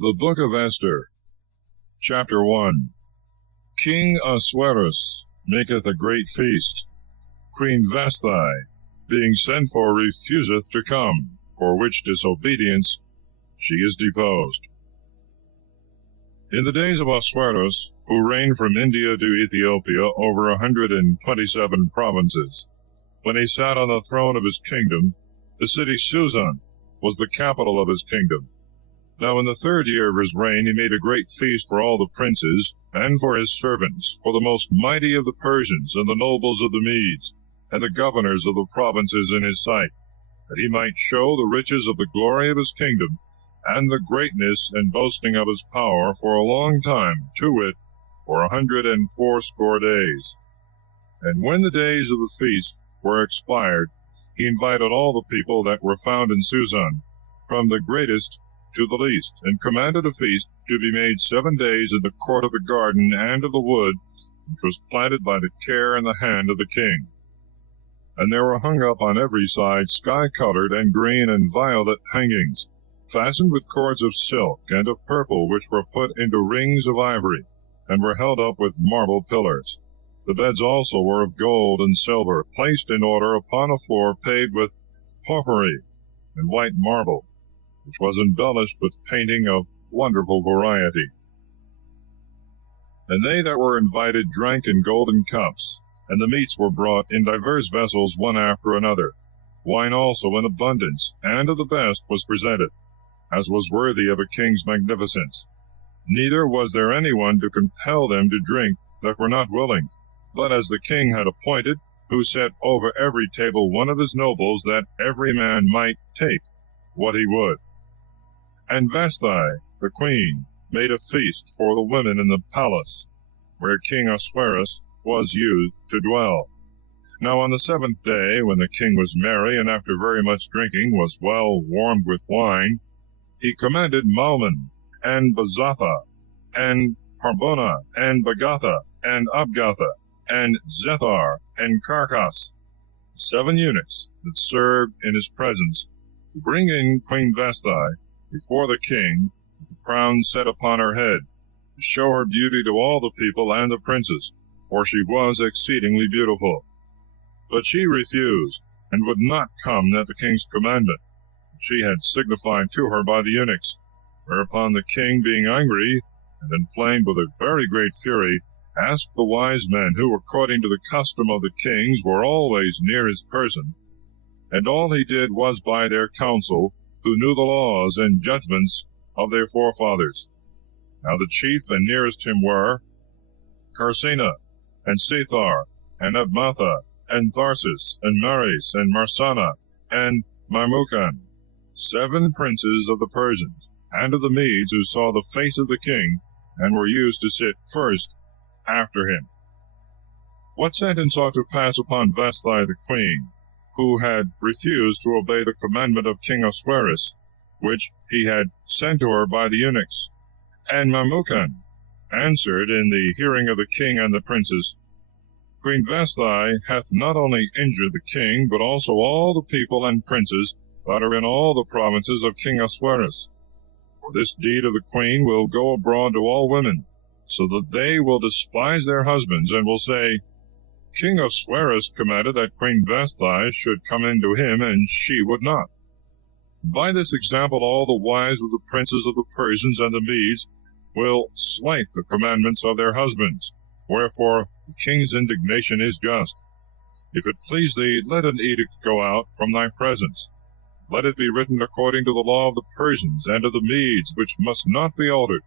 The Book of Esther, Chapter 1. King Ahasuerus maketh a great feast. Queen Vashti, being sent for, refuseth to come, for which disobedience she is deposed. In the days of Ahasuerus, who reigned from India to Ethiopia over 127 provinces, when he sat on the throne of his kingdom, the city Susan was the capital of his kingdom. Now in the 3rd year of his reign he made a great feast for all the princes, and for his servants, for the most mighty of the Persians, and the nobles of the Medes, and the governors of the provinces in his sight, that he might show the riches of the glory of his kingdom, and the greatness and boasting of his power for a long time, to wit, for 180 days. And when the days of the feast were expired, he invited all the people that were found in Susan, from the greatest to the least, and commanded a feast to be made 7 days in the court of the garden and of the wood, which was planted by the care and the hand of the king. And there were hung up on every side sky-colored and green and violet hangings, fastened with cords of silk and of purple, which were put into rings of ivory, and were held up with marble pillars. The beds also were of gold and silver, placed in order upon a floor paved with porphyry and white marble, which was embellished with painting of wonderful variety. And they that were invited drank in golden cups, and the meats were brought in divers vessels one after another. Wine also in abundance, and of the best was presented, as was worthy of a king's magnificence. Neither was there any one to compel them to drink that were not willing, but as the king had appointed, who set over every table one of his nobles, that every man might take what he would. And Vashti, the queen, made a feast for the women in the palace, where King Ahasuerus was used to dwell. Now on the 7th day, when the king was merry, and after very much drinking was well warmed with wine, he commanded Malman, and Bazatha, and Harbona, and Bagatha, and Abgatha, and Zethar, and Carcas, 7 eunuchs that served in his presence, to bring in Queen Vashti before the king, with the crown set upon her head, to show her beauty to all the people and the princes, for she was exceedingly beautiful. But she refused, and would not come at the king's commandment, which he had signified to her by the eunuchs. Whereupon the king, being angry, and inflamed with a very great fury, asked the wise men, who, according to the custom of the kings, were always near his person, and all he did was by their counsel, who knew the laws and judgments of their forefathers. Now the chief and nearest him were Carcina, and Sethar, and Abmatha, and Tharsis, and Maris, and Marsana, and Marmucan, 7 princes of the Persians, and of the Medes, who saw the face of the king, and were used to sit first after him. What sentence ought to pass upon Vashti the queen, who had refused to obey the commandment of King Ahasuerus, which he had sent to her by the eunuchs? And Marmucan answered in the hearing of the king and the princes, Queen Vashti hath not only injured the king, but also all the people and princes that are in all the provinces of King Ahasuerus. For this deed of the queen will go abroad to all women, so that they will despise their husbands, and will say, King Ahasuerus commanded that Queen Vashti should come in to him, and she would not. By this example all the wives of the princes of the Persians and the Medes will slight the commandments of their husbands. Wherefore the king's indignation is just. If it please thee, let an edict go out from thy presence. Let it be written according to the law of the Persians and of the Medes, which must not be altered.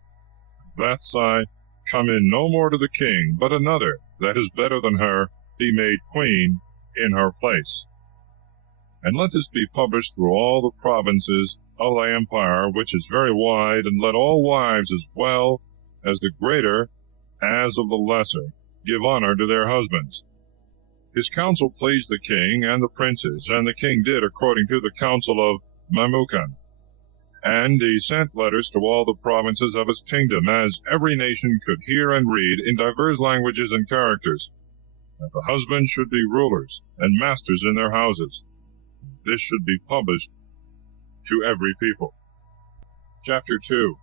Vashti come in no more to the king, but another, that is better than her, be made queen in her place. And let this be published through all the provinces of thy empire, which is very wide, and let all wives, as well as the greater as of the lesser, give honor to their husbands. His counsel pleased the king and the princes, and the king did according to the counsel of Marmucan. And he sent letters to all the provinces of his kingdom, as every nation could hear and read, in divers languages and characters, that the husbands should be rulers and masters in their houses. This should be published to every people. Chapter 2.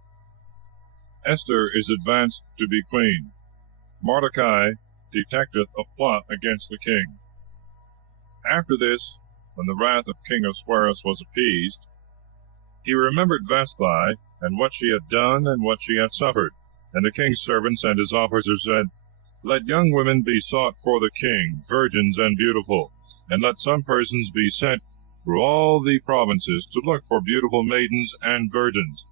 Esther is advanced to be queen. Mordecai detecteth a plot against the king. After this, when the wrath of King Ahasuerus was appeased, he remembered Vashti, and what she had done, and what she had suffered. And the king's servants and his officers said, Let young women be sought for the king, virgins and beautiful, and let some persons be sent through all the provinces to look for beautiful maidens and virgins.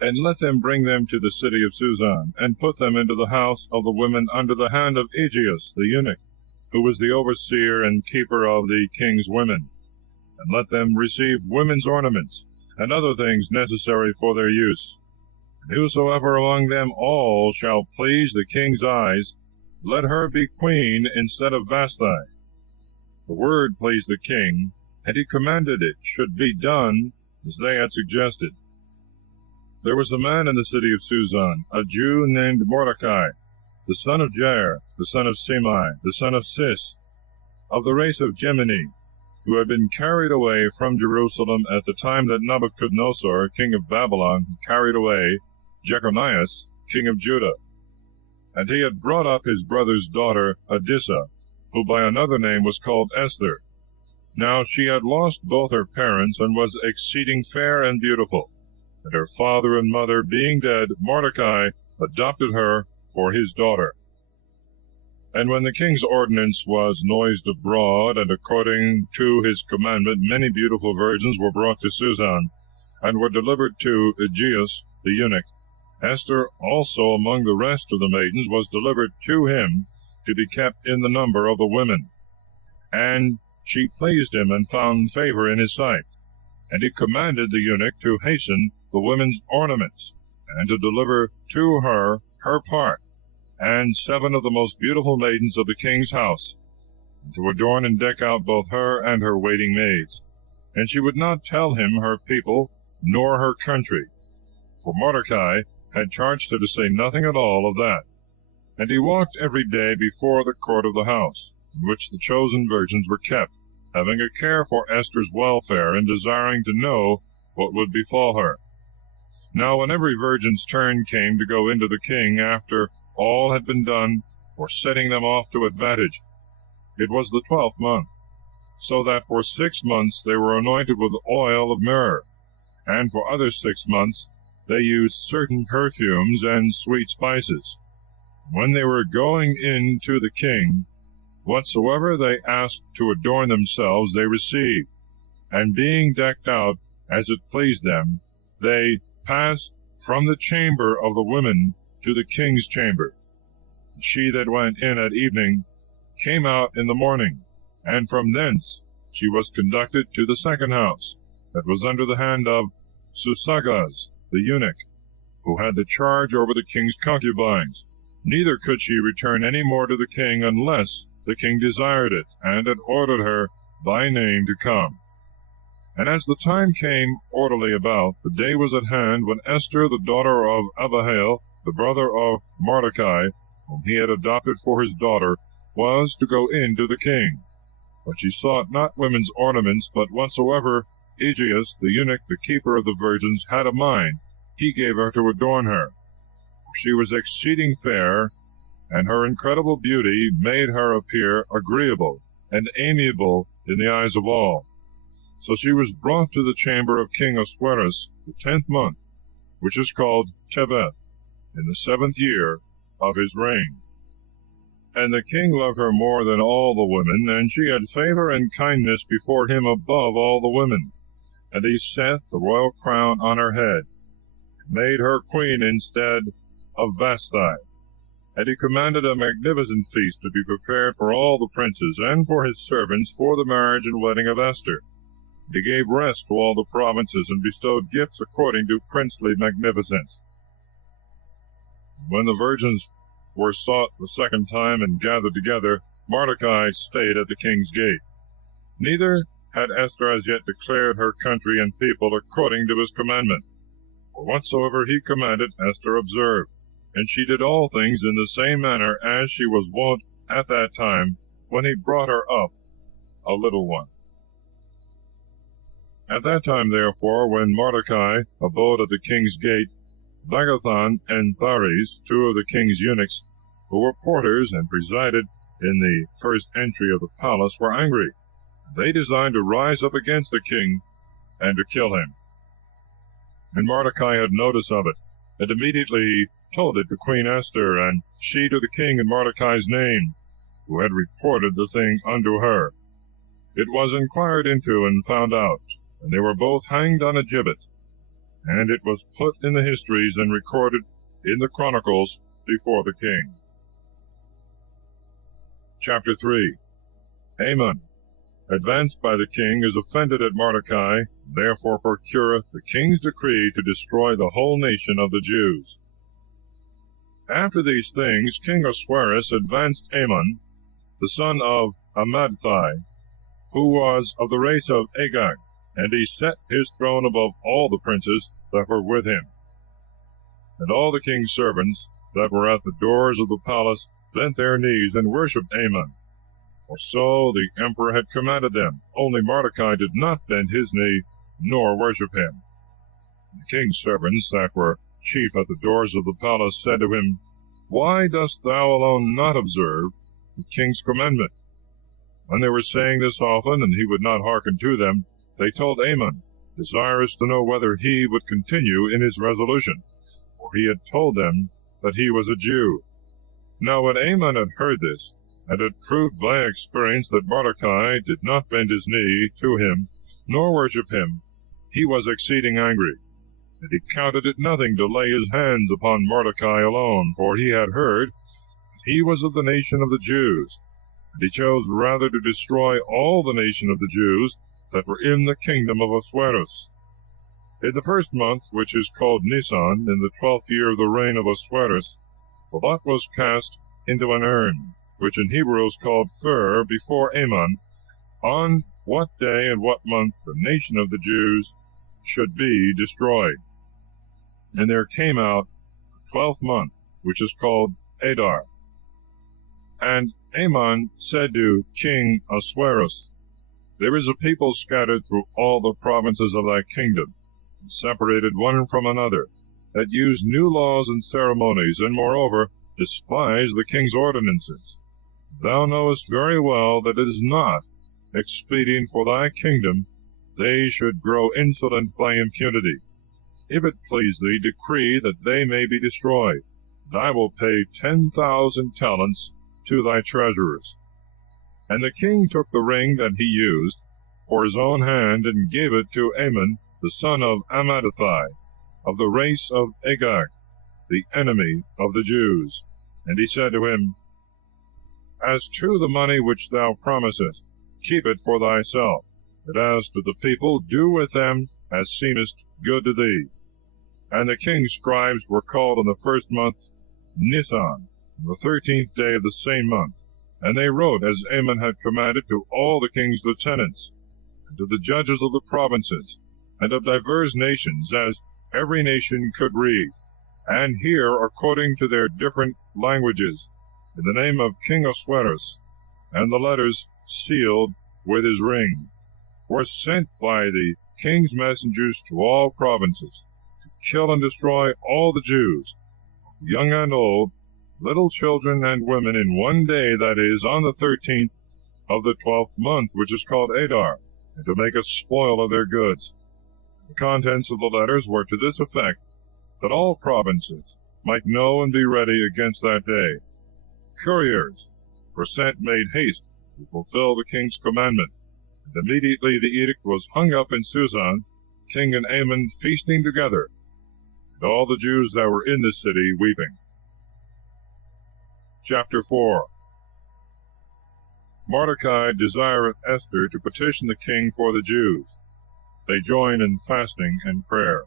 And let them bring them to the city of Susan, and put them into the house of the women under the hand of Aegeus the eunuch, who was the overseer and keeper of the king's women. And let them receive women's ornaments, and other things necessary for their use. And whosoever among them all shall please the king's eyes, let her be queen instead of Vashti. The word pleased the king, and he commanded it should be done as they had suggested. There was a man in the city of Susan, a Jew named Mordecai, the son of Jair, the son of Semai, the son of Cis, of the race of Gemini, who had been carried away from Jerusalem at the time that Nebuchadnezzar, king of Babylon, carried away Jeconias, king of Judah. And he had brought up his brother's daughter Adissa, who by another name was called Esther. Now she had lost both her parents, and was exceeding fair and beautiful. And her father and mother being dead, Mordecai adopted her for his daughter. And when the king's ordinance was noised abroad, and according to his commandment many beautiful virgins were brought to Susan, and were delivered to Aegeus the eunuch, Esther also among the rest of the maidens was delivered to him, to be kept in the number of the women. And she pleased him, and found favor in his sight. And he commanded the eunuch to hasten the women's ornaments, and to deliver to her her part, and 7 of the most beautiful maidens of the king's house, and to adorn and deck out both her and her waiting maids. And she would not tell him her people, nor her country, for Mordecai had charged her to say nothing at all of that. And he walked every day before the court of the house, in which the chosen virgins were kept, having a care for Esther's welfare, and desiring to know what would befall her. Now when every virgin's turn came to go into the king, after all had been done for setting them off to advantage, it was the 12th month, so that for 6 months they were anointed with oil of myrrh, and for other 6 months they used certain perfumes and sweet spices. When they were going in to the king, whatsoever they asked to adorn themselves they received, and being decked out as it pleased them, they passed from the chamber of the women to the king's chamber. She that went in at evening came out in the morning, and from thence she was conducted to the second house, that was under the hand of Susagaz the eunuch, who had the charge over the king's concubines. Neither could she return any more to the king unless the king desired it, and had ordered her by name to come. And as the time came orderly about, the day was at hand when Esther, the daughter of Abihail, the brother of Mordecai, whom he had adopted for his daughter, was to go in to the king. But she sought not women's ornaments, but whatsoever Aegeus, the eunuch, the keeper of the virgins, had a mind, he gave her to adorn her. She was exceeding fair, and her incredible beauty made her appear agreeable and amiable in the eyes of all. So she was brought to the chamber of King Ahasuerus the 10th month, which is called Tebeth, in the 7th year of his reign. And the king loved her more than all the women, and she had favor and kindness before him above all the women. And he set the royal crown on her head, and made her queen instead of Vashti. And he commanded a magnificent feast to be prepared for all the princes, and for his servants, for the marriage and wedding of Esther. He gave rest to all the provinces, and bestowed gifts according to princely magnificence. When the virgins were sought the second time and gathered together, Mordecai stayed at the king's gate. Neither had Esther as yet declared her country and people according to his commandment. For whatsoever he commanded, Esther observed, and she did all things in the same manner as she was wont at that time, when he brought her up a little one. At that time, therefore, when Mordecai abode at the king's gate, Bagathan and Thares, two of the king's eunuchs, who were porters and presided in the first entry of the palace, were angry. They designed to rise up against the king and to kill him. And Mordecai had notice of it, and immediately told it to Queen Esther, and she to the king in Mordecai's name, who had reported the thing unto her. It was inquired into and found out, and they were both hanged on a gibbet. And it was put in the histories and recorded in the chronicles before the king. Chapter 3. Haman, advanced by the king, is offended at Mordecai, therefore procureth the king's decree to destroy the whole nation of the Jews. After these things, King Ahasuerus advanced Haman, the son of Hammedatha, who was of the race of Agag, and he set his throne above all the princes that were with him. And all the king's servants that were at the doors of the palace bent their knees and worshipped Haman, for so the emperor had commanded them. Only Mordecai did not bend his knee, nor worship him. The king's servants that were chief at the doors of the palace said to him, Why dost thou alone not observe the king's commandment? When they were saying this often, and he would not hearken to them, they told Haman, desirous to know whether he would continue in his resolution, for he had told them that he was a Jew. Now when Haman had heard this, and had proved by experience that Mordecai did not bend his knee to him, nor worship him, he was exceeding angry, and he counted it nothing to lay his hands upon Mordecai alone, for he had heard that he was of the nation of the Jews, and he chose rather to destroy all the nation of the Jews that were in the kingdom of Ahasuerus. In the first month, which is called Nisan, in the 12th year of the reign of Ahasuerus, the lot was cast into an urn, which in Hebrew is called Fur, before Haman, on what day and what month the nation of the Jews should be destroyed. And there came out the 12th month, which is called Adar. And Haman said to King Ahasuerus, There is a people scattered through all the provinces of thy kingdom, and separated one from another, that use new laws and ceremonies, and moreover despise the king's ordinances. Thou knowest very well that it is not expedient for thy kingdom they should grow insolent by impunity. If it please thee, decree that they may be destroyed, and I will pay 10,000 talents to thy treasurers. And the king took the ring that he used for his own hand, and gave it to Haman, the son of Hammedatha, of the race of Agag, the enemy of the Jews. And he said to him, As to the money which thou promisest, keep it for thyself, but as to the people, do with them as seemest good to thee. And the king's scribes were called on the first month Nisan, on the 13th day of the same month, and they wrote as Haman had commanded to all the king's lieutenants, and to the judges of the provinces, and of divers nations, as every nation could read, and hear according to their different languages, in the name of King Ahasuerus, and the letters sealed with his ring, were sent by the king's messengers to all provinces, to kill and destroy all the Jews, young and old, little children and women, in one day, that is, on the 13th of the 12th month, which is called Adar, and to make a spoil of their goods. The contents of the letters were to this effect, that all provinces might know and be ready against that day. Couriers were sent, made haste to fulfill the king's commandment, and immediately the edict was hung up in Susan, king and Haman feasting together, and all the Jews that were in the city weeping. Chapter 4. Mordecai desireth Esther to petition the king for the Jews. They join in fasting and prayer.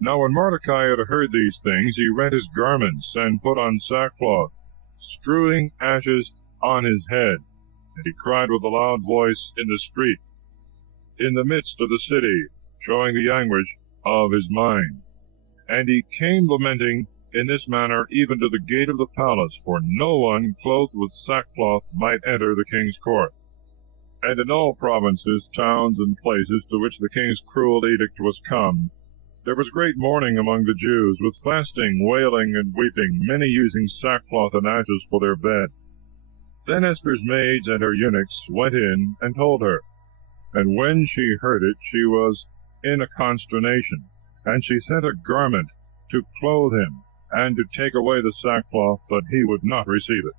Now when Mordecai had heard these things, he rent his garments, and put on sackcloth, strewing ashes on his head. And he cried with a loud voice in the street, in the midst of the city, showing the anguish of his mind. And he came lamenting in this manner even to the gate of the palace, for no one clothed with sackcloth might enter the king's court. And in all provinces, towns, and places to which the king's cruel edict was come, there was great mourning among the Jews, with fasting, wailing, and weeping, many using sackcloth and ashes for their bed. Then Esther's maids and her eunuchs went in and told her. And when she heard it, she was in a consternation, and she sent a garment to clothe him, and to take away the sackcloth, but he would not receive it.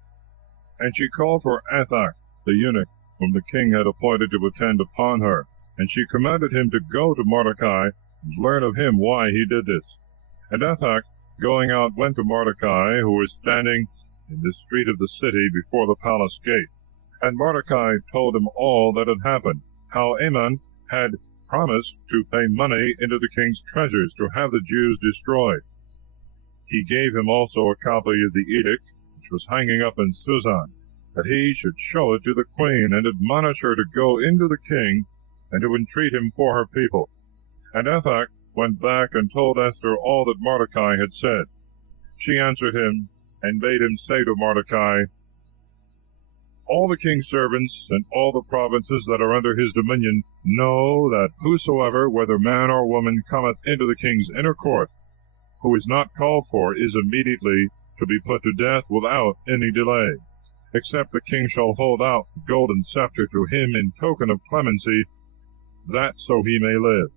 And she called for Athach, the eunuch, whom the king had appointed to attend upon her, and she commanded him to go to Mordecai, and learn of him why he did this. And Athach, going out, went to Mordecai, who was standing in the street of the city before the palace gate. And Mordecai told him all that had happened, how Haman had promised to pay money into the king's treasures to have the Jews destroyed. He gave him also a copy of the edict, which was hanging up in Susan, that he should show it to the queen, and admonish her to go into the king, and to entreat him for her people. And Athach went back and told Esther all that Mordecai had said. She answered him, and bade him say to Mordecai, All the king's servants, and all the provinces that are under his dominion, know that whosoever, whether man or woman, cometh into the king's inner court, who is not called for, is immediately to be put to death without any delay, except the king shall hold out the golden scepter to him in token of clemency, that so he may live.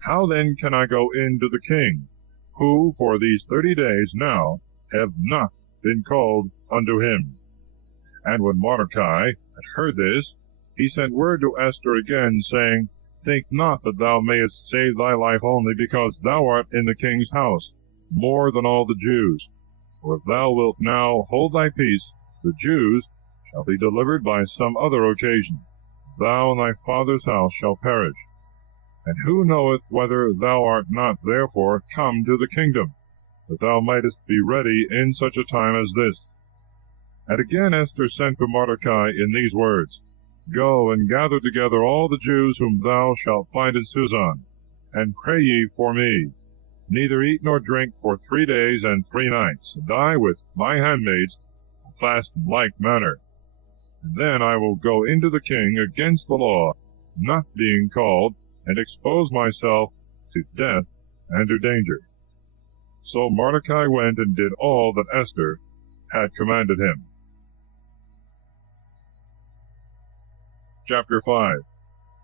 How then can I go in to the king, who for these 30 days now have not been called unto him? And when Mordecai had heard this, he sent word to Esther again, saying, Think not that thou mayest save thy life only because thou art in the king's house, more than all the Jews. For if thou wilt now hold thy peace, the Jews shall be delivered by some other occasion. Thou and thy father's house shall perish. And who knoweth whether thou art not therefore come to the kingdom, that thou mightest be ready in such a time as this? And again Esther sent to Mordecai in these words, Go and gather together all the Jews whom thou shalt find in Susan, and pray ye for me, neither eat nor drink for 3 days and 3 nights, and I with my handmaids will fast in like manner. And then I will go into the king against the law, not being called, and expose myself to death and to danger. So Mordecai went and did all that Esther had commanded him. Chapter 5.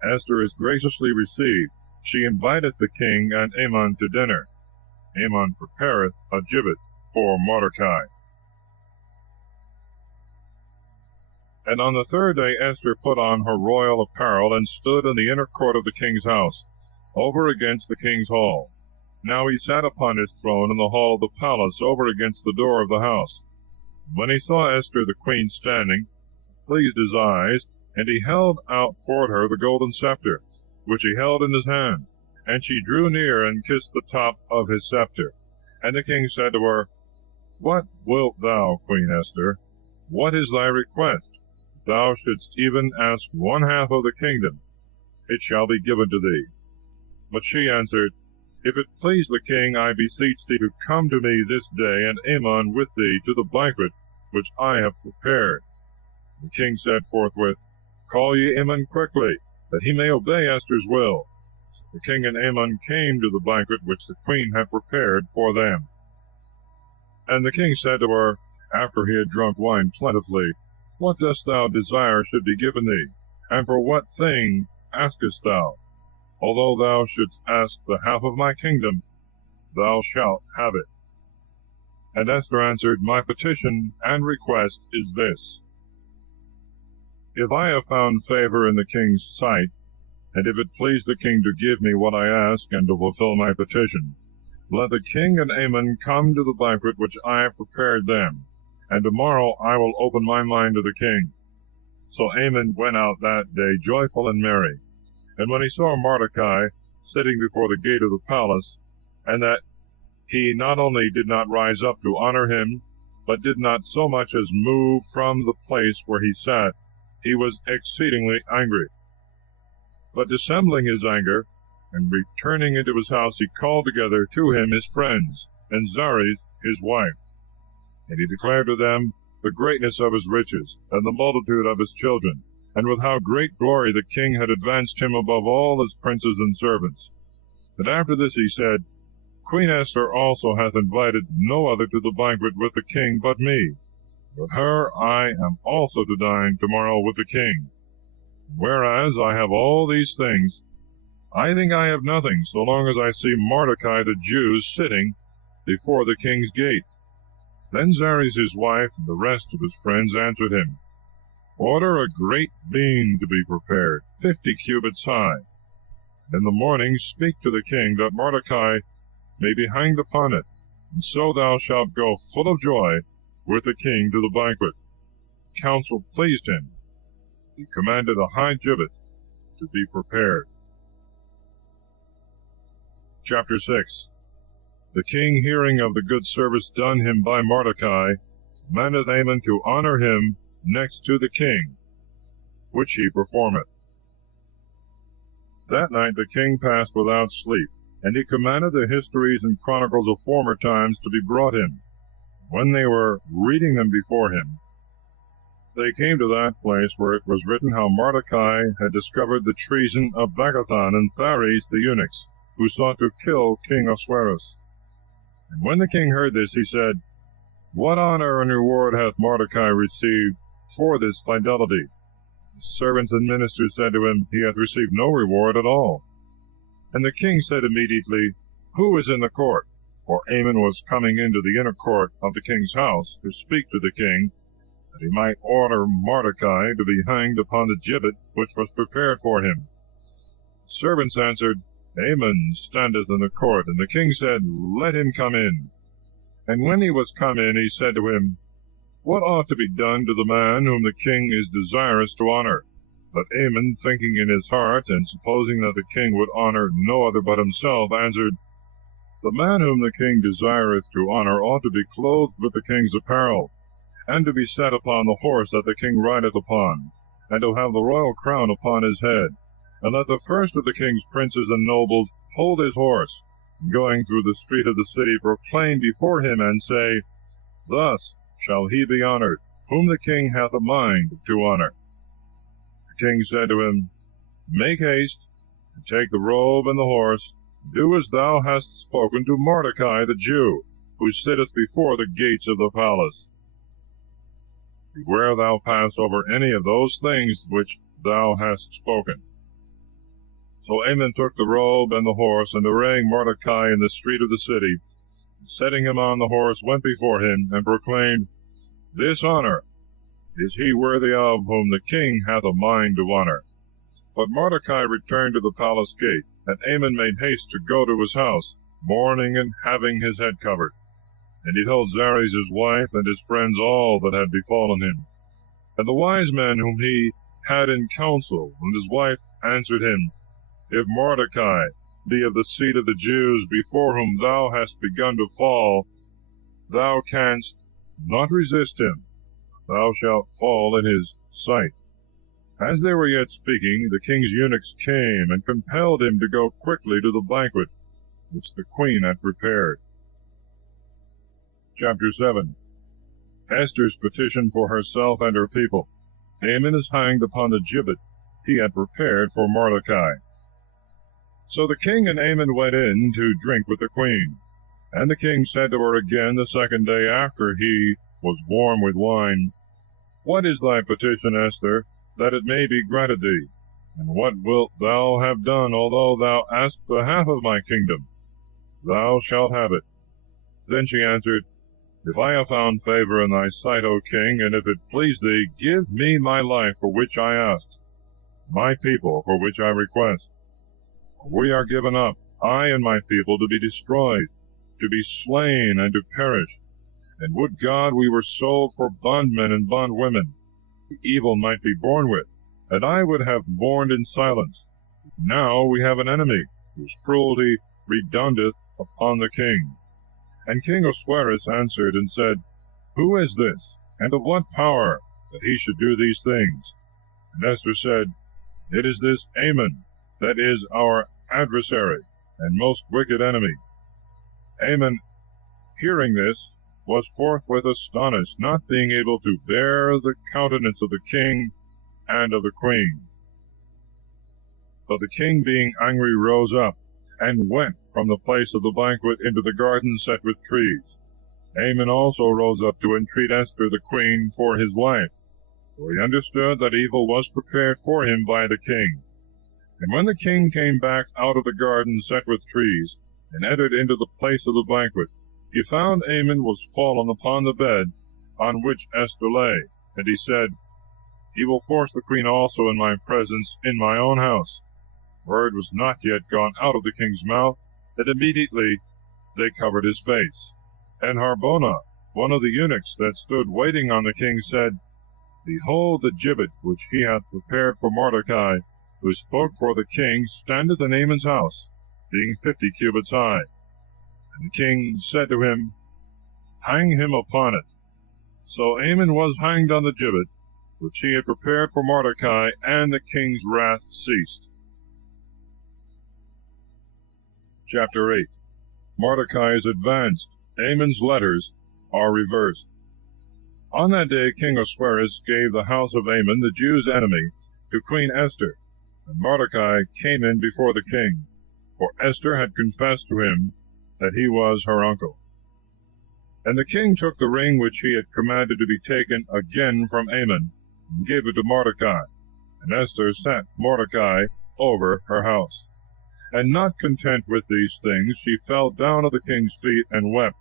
Esther is graciously received. She inviteth the king and Haman to dinner. Haman prepareth a gibbet for Mordecai. And on the 3rd day Esther put on her royal apparel, and stood in the inner court of the king's house, over against the king's hall. Now he sat upon his throne in the hall of the palace, over against the door of the house. When he saw Esther the queen standing, it pleased his eyes, and he held out toward her the golden scepter, which he held in his hand. And she drew near and kissed the top of his scepter. And the king said to her, What wilt thou, Queen Esther? What is thy request? If thou shouldst even ask 1/2 of the kingdom, it shall be given to thee. But she answered, If it please the king, I beseech thee to come to me this day, and Haman with thee, to the banquet which I have prepared. The king said forthwith, Call ye Haman quickly, that he may obey Esther's will. So the king and Haman came to the banquet which the queen had prepared for them. And the king said to her, after he had drunk wine plentifully, What dost thou desire should be given thee? And for what thing askest thou? Although thou shouldst ask the half of my kingdom, thou shalt have it. And Esther answered, My petition and request is this. If I have found favor in the king's sight, and if it please the king to give me what I ask, and to fulfill my petition, let the king and Haman come to the banquet which I have prepared them, and tomorrow I will open my mind to the king. So Haman went out that day joyful and merry. And when he saw Mordecai sitting before the gate of the palace, and that he not only did not rise up to honor him, but did not so much as move from the place where he sat, he was exceedingly angry. But dissembling his anger, and returning into his house, he called together to him his friends, and Zeresh his wife. And he declared to them the greatness of his riches, and the multitude of his children, and with how great glory the king had advanced him above all his princes and servants. And after this he said, Queen Esther also hath invited no other to the banquet with the king but me. With her I am also to dine tomorrow with the king. Whereas I have all these things, I think I have nothing, so long as I see Mordecai the Jew sitting before the king's gate. Then Zeres his wife and the rest of his friends answered him, Order a great beam to be prepared, 50 cubits high. In the morning speak to the king that Mordecai may be hanged upon it, and so thou shalt go full of joy with the king to the banquet. Counsel pleased him. He commanded a high gibbet to be prepared. Chapter 6. The king, hearing of the good service done him by Mordecai, commanded Haman to honor him next to the king, which he performeth. That night the king passed without sleep, and he commanded the histories and chronicles of former times to be brought him. When they were reading them before him, they came to that place where it was written how Mordecai had discovered the treason of Baggathan and Thares the eunuchs, who sought to kill King Ahasuerus. And when the king heard this, he said, What honor and reward hath Mordecai received for this fidelity? His servants and ministers said to him, He hath received no reward at all. And the king said immediately, Who is in the court? For Haman was coming into the inner court of the king's house to speak to the king, that he might order Mordecai to be hanged upon the gibbet which was prepared for him. The servants answered, Haman standeth in the court. And the king said, Let him come in. And when he was come in, he said to him, What ought to be done to the man whom the king is desirous to honor? But Haman, thinking in his heart, and supposing that the king would honor no other but himself, answered, The man whom the king desireth to honor ought to be clothed with the king's apparel, and to be set upon the horse that the king rideth upon, and to have the royal crown upon his head. And let the first of the king's princes and nobles hold his horse, and going through the street of the city proclaim before him, and say, Thus shall he be honored, whom the king hath a mind to honor. The king said to him, Make haste, and take the robe and the horse, do as thou hast spoken to Mordecai the Jew, who sitteth before the gates of the palace. Beware thou pass over any of those things which thou hast spoken. So Haman took the robe and the horse, and arraying Mordecai in the street of the city, setting him on the horse, went before him, and proclaimed, This honor is he worthy of whom the king hath a mind to honor. But Mordecai returned to the palace gate, and Haman made haste to go to his house, mourning and having his head covered. And he told Zeres his wife and his friends all that had befallen him. And the wise men whom he had in council, and his wife answered him, If Mordecai be of the seed of the Jews, before whom thou hast begun to fall, thou canst not resist him. Thou shalt fall in his sight. As they were yet speaking, the king's eunuchs came, and compelled him to go quickly to the banquet which the queen had prepared. Chapter 7. Esther's petition for herself and her people. Haman is hanged upon the gibbet he had prepared for Mordecai. So the king and Haman went in to drink with the queen. And the king said to her again the second day after he was warm with wine, What is thy petition, Esther, that it may be granted thee? And what wilt thou have done, although thou ask the half of my kingdom? Thou shalt have it. Then she answered, If I have found favor in thy sight, O king, and if it please thee, give me my life for which I asked, my people for which I request. We are given up, I and my people, to be destroyed, to be slain, and to perish. And would God we were sold for bondmen and bondwomen, the evil might be borne with, and I would have mourned in silence. Now we have an enemy, whose cruelty redoundeth upon the king. And King Ahasuerus answered and said, Who is this, and of what power, that he should do these things? And Esther said, It is this Haman, that is our adversary, and most wicked enemy. Haman, hearing this, was forthwith astonished, not being able to bear the countenance of the king and of the queen. But the king, being angry, rose up, and went from the place of the banquet into the garden set with trees. Haman also rose up to entreat Esther the queen for his life, for he understood that evil was prepared for him by the king. And when the king came back out of the garden set with trees, and entered into the place of the banquet, he found Haman was fallen upon the bed on which Esther lay. And he said, He will force the queen also in my presence in my own house. Word was not yet gone out of the king's mouth, that immediately they covered his face. And Harbona, one of the eunuchs that stood waiting on the king, said, Behold, the gibbet which he hath prepared for Mordecai, who spoke for the king, standeth in Haman's house, being 50 cubits high. And the king said to him, Hang him upon it. So Haman was hanged on the gibbet, which he had prepared for Mordecai, and the king's wrath ceased. Chapter 8. Mordecai is advanced. Haman's letters are reversed. On that day King Ahasuerus gave the house of Haman, the Jews' enemy, to Queen Esther, and Mordecai came in before the king, for Esther had confessed to him that he was her uncle. And the king took the ring which he had commanded to be taken again from Haman, and gave it to Mordecai, and Esther set Mordecai over her house. And not content with these things, she fell down at the king's feet and wept,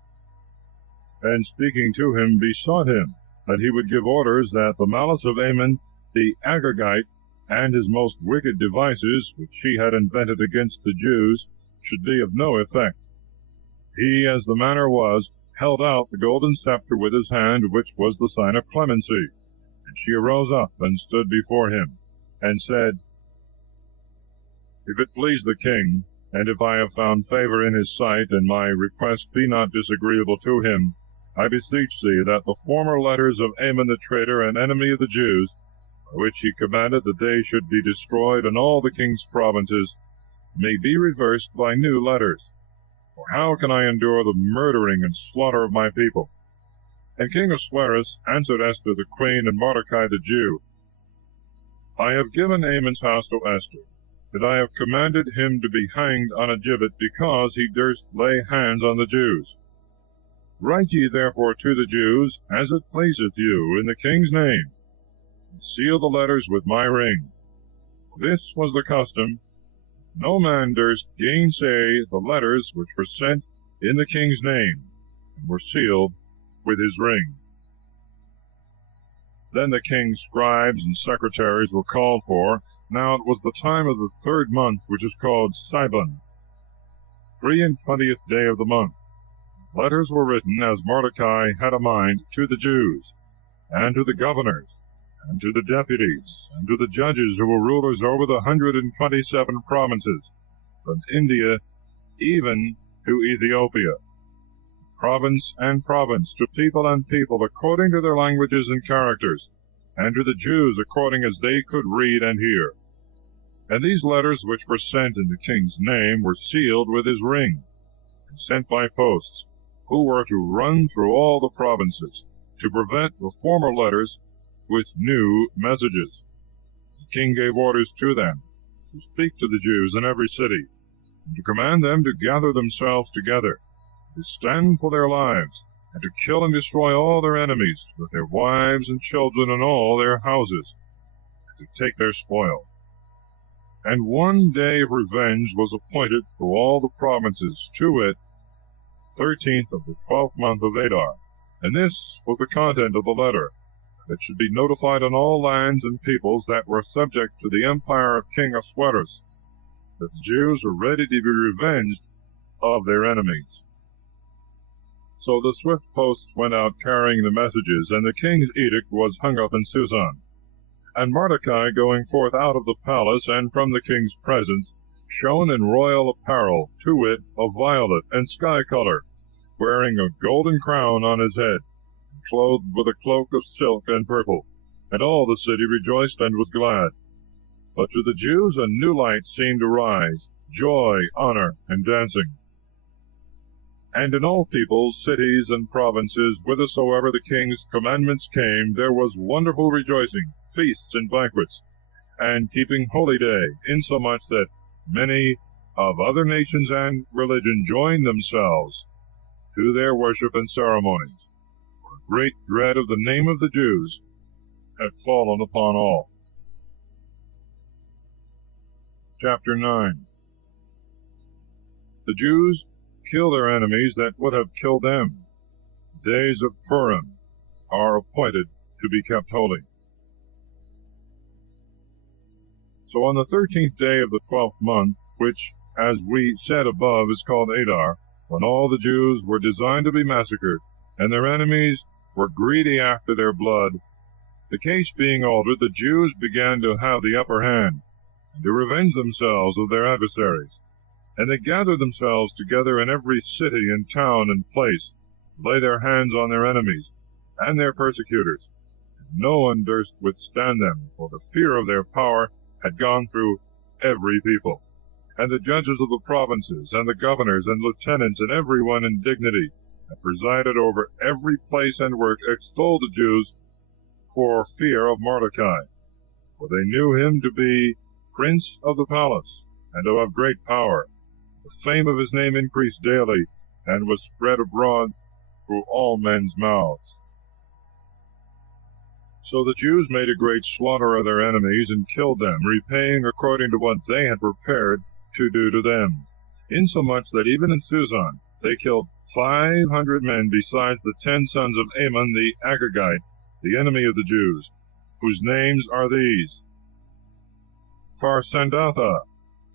and speaking to him, besought him that he would give orders that the malice of Haman the Agagite, and his most wicked devices, which she had invented against the Jews, should be of no effect. He, as the manner was, held out the golden scepter with his hand, which was the sign of clemency. And she arose up and stood before him, and said, If it please the king, and if I have found favor in his sight, and my request be not disagreeable to him, I beseech thee that the former letters of Haman the traitor and enemy of the Jews, by which he commanded that they should be destroyed in all the king's provinces, may be reversed by new letters. For how can I endure the murdering and slaughter of my people? And King Ahasuerus answered Esther the queen and Mordecai the Jew, I have given Haman's house to Esther, that I have commanded him to be hanged on a gibbet, because he durst lay hands on the Jews. Write ye therefore to the Jews, as it pleaseth you, in the king's name, and seal the letters with my ring. This was the custom. No man durst gainsay the letters which were sent in the king's name, and were sealed with his ring. Then the king's scribes and secretaries were called for. Now it was the time of the 3rd month, which is called Sibon, 23 day of the month. Letters were written, as Mordecai had a mind, to the Jews, and to the governors, and to the deputies, and to the judges who were rulers over the 127 provinces, from India even to Ethiopia, province and province, to people and people, according to their languages and characters, and to the Jews according as they could read and hear. And these letters, which were sent in the king's name, were sealed with his ring, and sent by posts, who were to run through all the provinces, to prevent the former letters with new messages. The king gave orders to them to speak to the Jews in every city, and to command them to gather themselves together, to stand for their lives, and to kill and destroy all their enemies, with their wives and children and all their houses, and to take their spoil. And one day of revenge was appointed for all the provinces, to wit, 13th of the 12th month of Adar. And this was the content of the letter, that should be notified on all lands and peoples that were subject to the empire of King Ahasuerus, that the Jews were ready to be revenged of their enemies. So the swift posts went out carrying the messages, and the king's edict was hung up in Susan. And Mordecai, going forth out of the palace and from the king's presence, shone in royal apparel, to wit, of violet and sky color, wearing a golden crown on his head, clothed with a cloak of silk and purple. And all the city rejoiced and was glad. But to the Jews a new light seemed to rise, joy, honor, and dancing. And in all peoples, cities, and provinces, whithersoever the king's commandments came, there was wonderful rejoicing, feasts and banquets, and keeping holy day, insomuch that many of other nations and religion joined themselves to their worship and ceremonies. For a great dread of the name of the Jews had fallen upon all. Chapter 9. The Jews kill their enemies that would have killed them. Days of Purim are appointed to be kept holy. So on the 13th day of the 12th month, which, as we said above, is called Adar, when all the Jews were designed to be massacred, and their enemies were greedy after their blood, the case being altered, the Jews began to have the upper hand, and to revenge themselves of their adversaries. And they gathered themselves together in every city and town and place, to lay their hands on their enemies and their persecutors. And no one durst withstand them, for the fear of their power had gone through every people. And the judges of the provinces, and the governors and lieutenants, and every one in dignity, that presided over every place and work, extolled the Jews for fear of Mordecai. For they knew him to be prince of the palace, and to have great power. The fame of his name increased daily, and was spread abroad through all men's mouths. So the Jews made a great slaughter of their enemies, and killed them, repaying according to what they had prepared to do to them, insomuch that even in Susan they killed 500 men, besides the 10 sons of Ammon the Agagite, the enemy of the Jews, whose names are these: Parsandatha,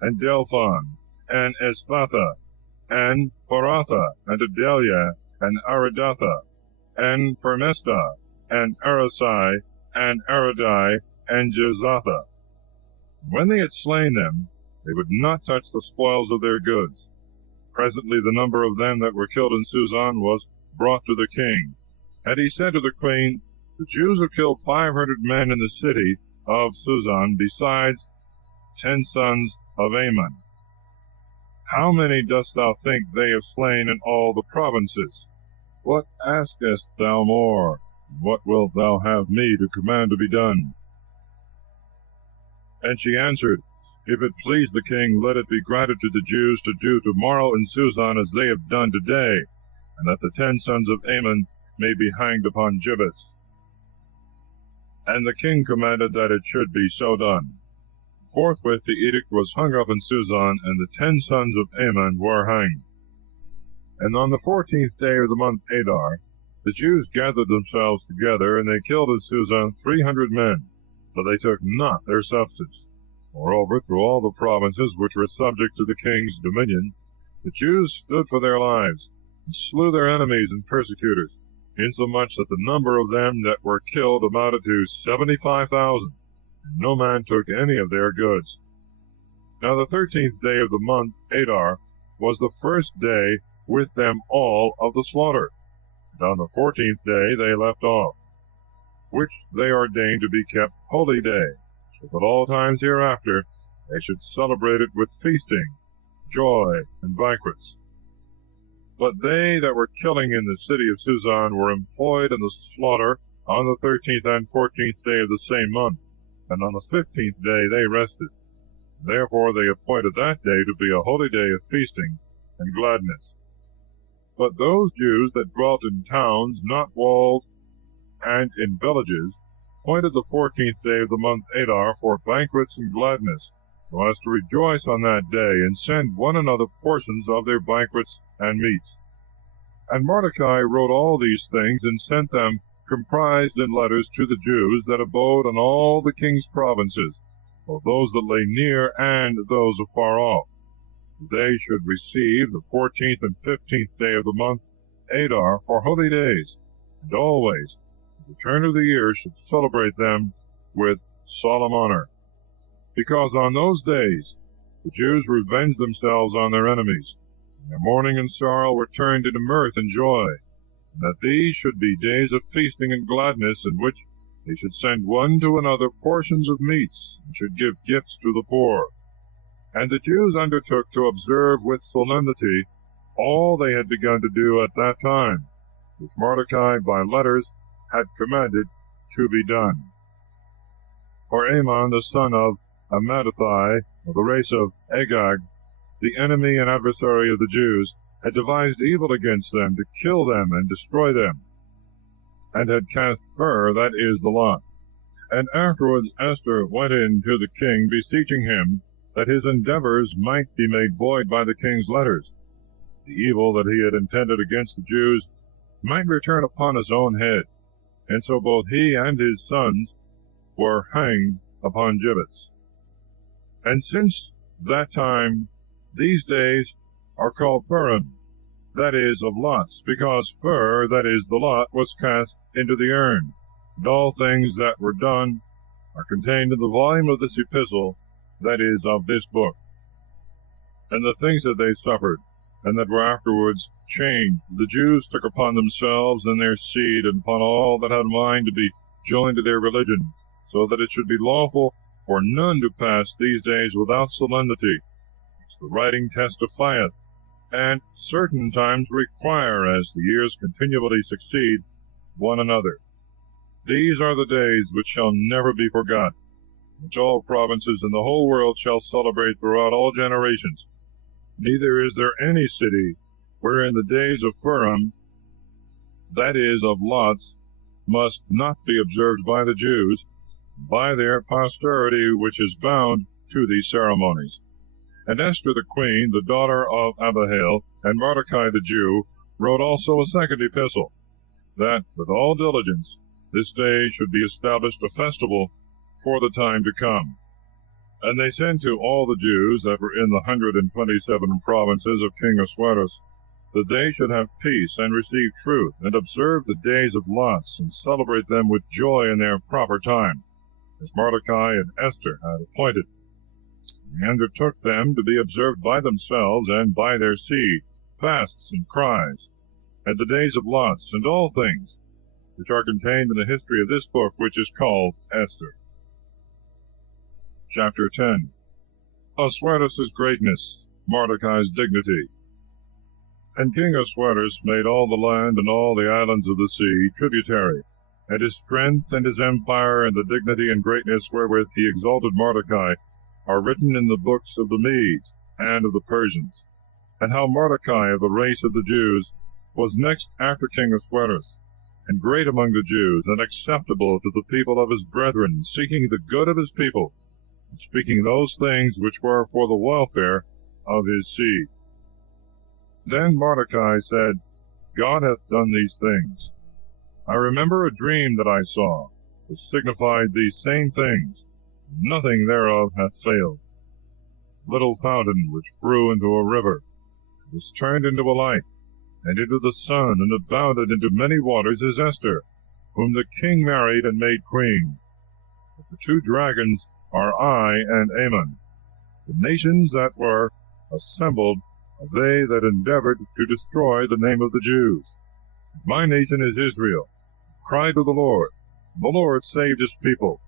and Delphon, and Espatha, and Paratha, and Adelia, and Aridatha, and Permesta, and Arasai, and Aradai, and Jezatha. When they had slain them, they would not touch the spoils of their goods. Presently the number of them that were killed in Susan was brought to the king. And he said to the queen, The Jews have killed 500 men in the city of Susan, besides 10 sons of Ammon. How many dost thou think they have slain in all the provinces? What askest thou more? What wilt thou have me to command to be done? And she answered, If it please the king, let it be granted to the Jews to do tomorrow in Susan as they have done today, and that the 10 sons of Ammon may be hanged upon gibbets. And the king commanded that it should be so done. Forthwith the edict was hung up in Susan, and the 10 sons of Ammon were hanged. And on the 14th day of the month Adar, the Jews gathered themselves together, and they killed in Susan 300 men, but they took not their substance. Moreover, through all the provinces which were subject to the king's dominion, the Jews stood for their lives, and slew their enemies and persecutors, insomuch that the number of them that were killed amounted to 75,000, and no man took any of their goods. Now the 13th day of the month Adar was the first day with them all of the slaughter, and on the 14th day they left off, which they ordained to be kept holy day, so that all times hereafter they should celebrate it with feasting, joy, and banquets. But they that were killing in the city of Susan were employed in the slaughter on the 13th and 14th day of the same month, and on the 15th day they rested. Therefore they appointed that day to be a holy day of feasting and gladness. But those Jews that dwelt in towns not walled and in villages appointed the 14th day of the month Adar for banquets and gladness, so as to rejoice on that day, and send one another portions of their banquets and meats. And Mordecai wrote all these things, and sent them comprised in letters to the Jews that abode in all the king's provinces, both those that lay near and those afar off. They should receive the 14th and 15th day of the month Adar for holy days, and always, at the turn of the year, should celebrate them with solemn honor. Because on those days the Jews revenged themselves on their enemies, and their mourning and sorrow were turned into mirth and joy, and that these should be days of feasting and gladness, in which they should send one to another portions of meats, and should give gifts to the poor. And the Jews undertook to observe with solemnity all they had begun to do at that time, which Mordecai by letters had commanded to be done. For Amon the son of Amadattai, of the race of Agag, the enemy and adversary of the Jews, had devised evil against them to kill them and destroy them, and had cast fur, that is, the lot. And afterwards Esther went in to the king, beseeching him that his endeavors might be made void by the king's letters. The evil that he had intended against the Jews might return upon his own head. And so both he and his sons were hanged upon gibbets. And since that time, these days are called Furim, that is, of lots, because fur, that is, the lot, was cast into the urn. And all things that were done are contained in the volume of this epistle, that is, of this book. And the things that they suffered, and that were afterwards changed, the Jews took upon themselves and their seed, and upon all that had a mind to be joined to their religion, so that it should be lawful for none to pass these days without solemnity, which the writing testifieth, and certain times require, as the years continually succeed one another. These are the days which shall never be forgot, which all provinces in the whole world shall celebrate throughout all generations. Neither is there any city wherein the days of Furim, that is, of lots, must not be observed by the Jews, by their posterity which is bound to these ceremonies. And Esther the queen, the daughter of Abihail, and Mordecai the Jew, wrote also a second epistle, that with all diligence this day should be established a festival for the time to come. And they sent to all the Jews that were in the 127 provinces of King Ahasuerus, that they should have peace and receive truth, and observe the days of lots, and celebrate them with joy in their proper time, as Mordecai and Esther had appointed. They undertook them to be observed by themselves and by their seed, fasts and cries, and the days of lots, and all things which are contained in the history of this book, which is called Esther. Chapter 10. Ahasuerus' greatness, Mordecai's dignity. And King Ahasuerus made all the land and all the islands of the sea tributary, and his strength and his empire and the dignity and greatness wherewith he exalted Mordecai are written in the books of the Medes and of the Persians, and how Mordecai of the race of the Jews was next after King Ahasuerus, and great among the Jews, and acceptable to the people of his brethren, seeking the good of his people, and speaking those things which were for the welfare of his seed. Then Mordecai said, God hath done these things. I remember a dream that I saw, which signified these same things. Nothing thereof hath failed. Little fountain which grew into a river, was turned into a light, and into the sun, and abounded into many waters, is Esther, whom the king married and made queen. But the two dragons are I and Ammon. The nations that were assembled are they that endeavored to destroy the name of the Jews. My nation is Israel. Cry to the Lord. The Lord saved his people.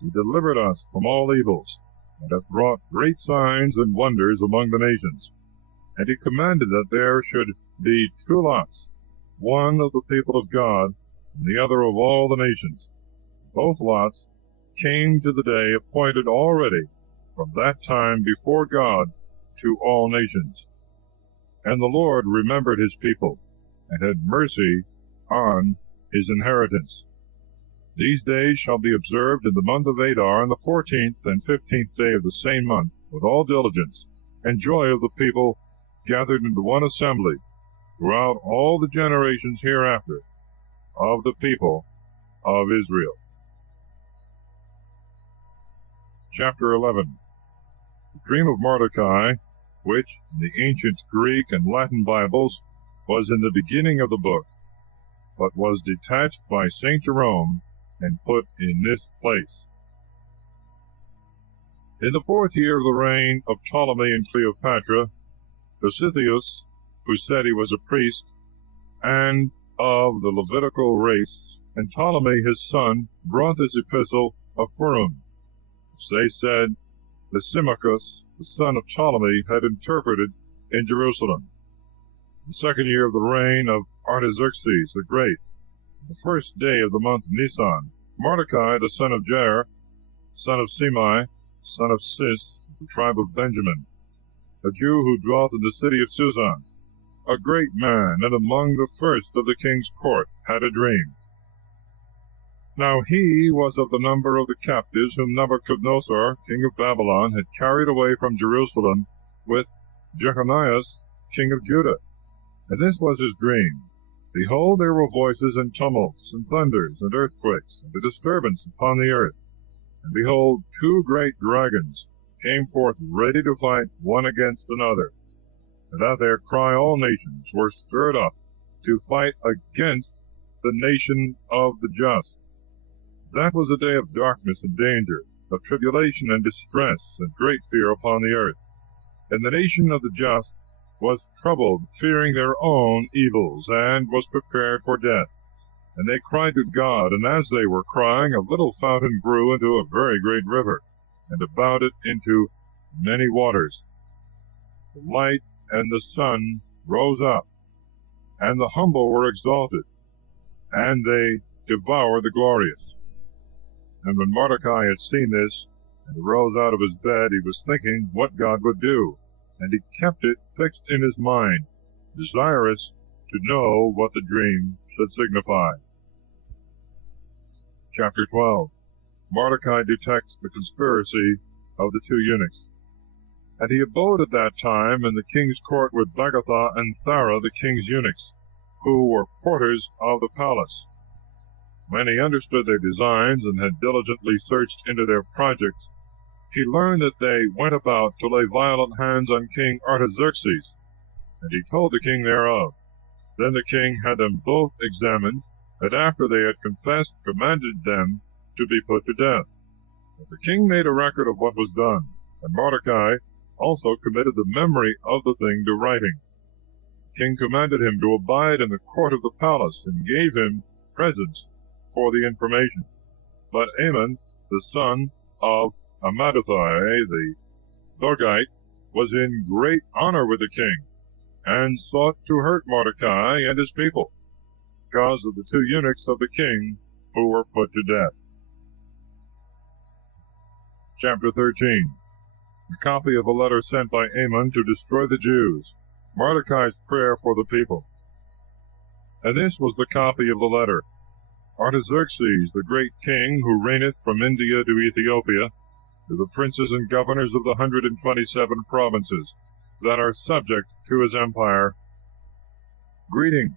He delivered us from all evils, and hath wrought great signs and wonders among the nations. And he commanded that there should be two lots, one of the people of God, and the other of all the nations. Both lots came to the day appointed already from that time before God to all nations. And the Lord remembered his people, and had mercy on his inheritance. These days shall be observed in the month of Adar, on the 14th and 15th day of the same month, with all diligence, and joy of the people gathered into one assembly, throughout all the generations hereafter of the people of Israel. Chapter 11. The dream of Mordecai, which in the ancient Greek and Latin Bibles was in the beginning of the book, but was detached by Saint Jerome and put in this place. In the 4th year of the reign of Ptolemy and Cleopatra, Dositheus, who said he was a priest, and of the Levitical race, and Ptolemy his son, brought this epistle of Furim, which they said Lysimachus, the son of Ptolemy, had interpreted in Jerusalem. The 2nd year of the reign of Artaxerxes the Great, the 1st day of the month Nisan, Mordecai, the son of Jair, son of Semai, son of Cis, the tribe of Benjamin, a Jew who dwelt in the city of Susan, a great man, and among the first of the king's court, had a dream. Now he was of the number of the captives whom Nebuchadnezzar, king of Babylon, had carried away from Jerusalem with Jeconias, king of Judah. And this was his dream. Behold, there were voices and tumults, and thunders, and earthquakes, and a disturbance upon the earth. And behold, two great dragons came forth ready to fight one against another. And at their cry all nations were stirred up to fight against the nation of the just. That was a day of darkness and danger, of tribulation and distress, and great fear upon the earth. And the nation of the just was troubled, fearing their own evils, and was prepared for death. And they cried to God, and as they were crying, a little fountain grew into a very great river, and about it into many waters. The light and the sun rose up, and the humble were exalted, and they devoured the glorious. And when Mordecai had seen this, and arose out of his bed, he was thinking what God would do, and he kept it fixed in his mind, desirous to know what the dream should signify. Chapter 12. Mordecai detects the conspiracy of the two eunuchs. And he abode at that time in the king's court with Bagatha and Thara, the king's eunuchs, who were porters of the palace. When he understood their designs, and had diligently searched into their projects, he learned that they went about to lay violent hands on King Artaxerxes, and he told the king thereof. Then the king had them both examined, and after they had confessed, commanded them to be put to death. And the king made a record of what was done, and Mordecai also committed the memory of the thing to writing. The king commanded him to abide in the court of the palace, and gave him presents for the information. But Amon, the son of Amadathiah the Thorgite, was in great honor with the king, and sought to hurt Mordecai and his people, because of the two eunuchs of the king who were put to death. Chapter 13. A copy of a letter sent by Amon to destroy the Jews, Mordecai's prayer for the people. And this was the copy of the letter. Artaxerxes, the great king, who reigneth from India to Ethiopia, to the princes and governors of the 127 provinces that are subject to his empire, greeting.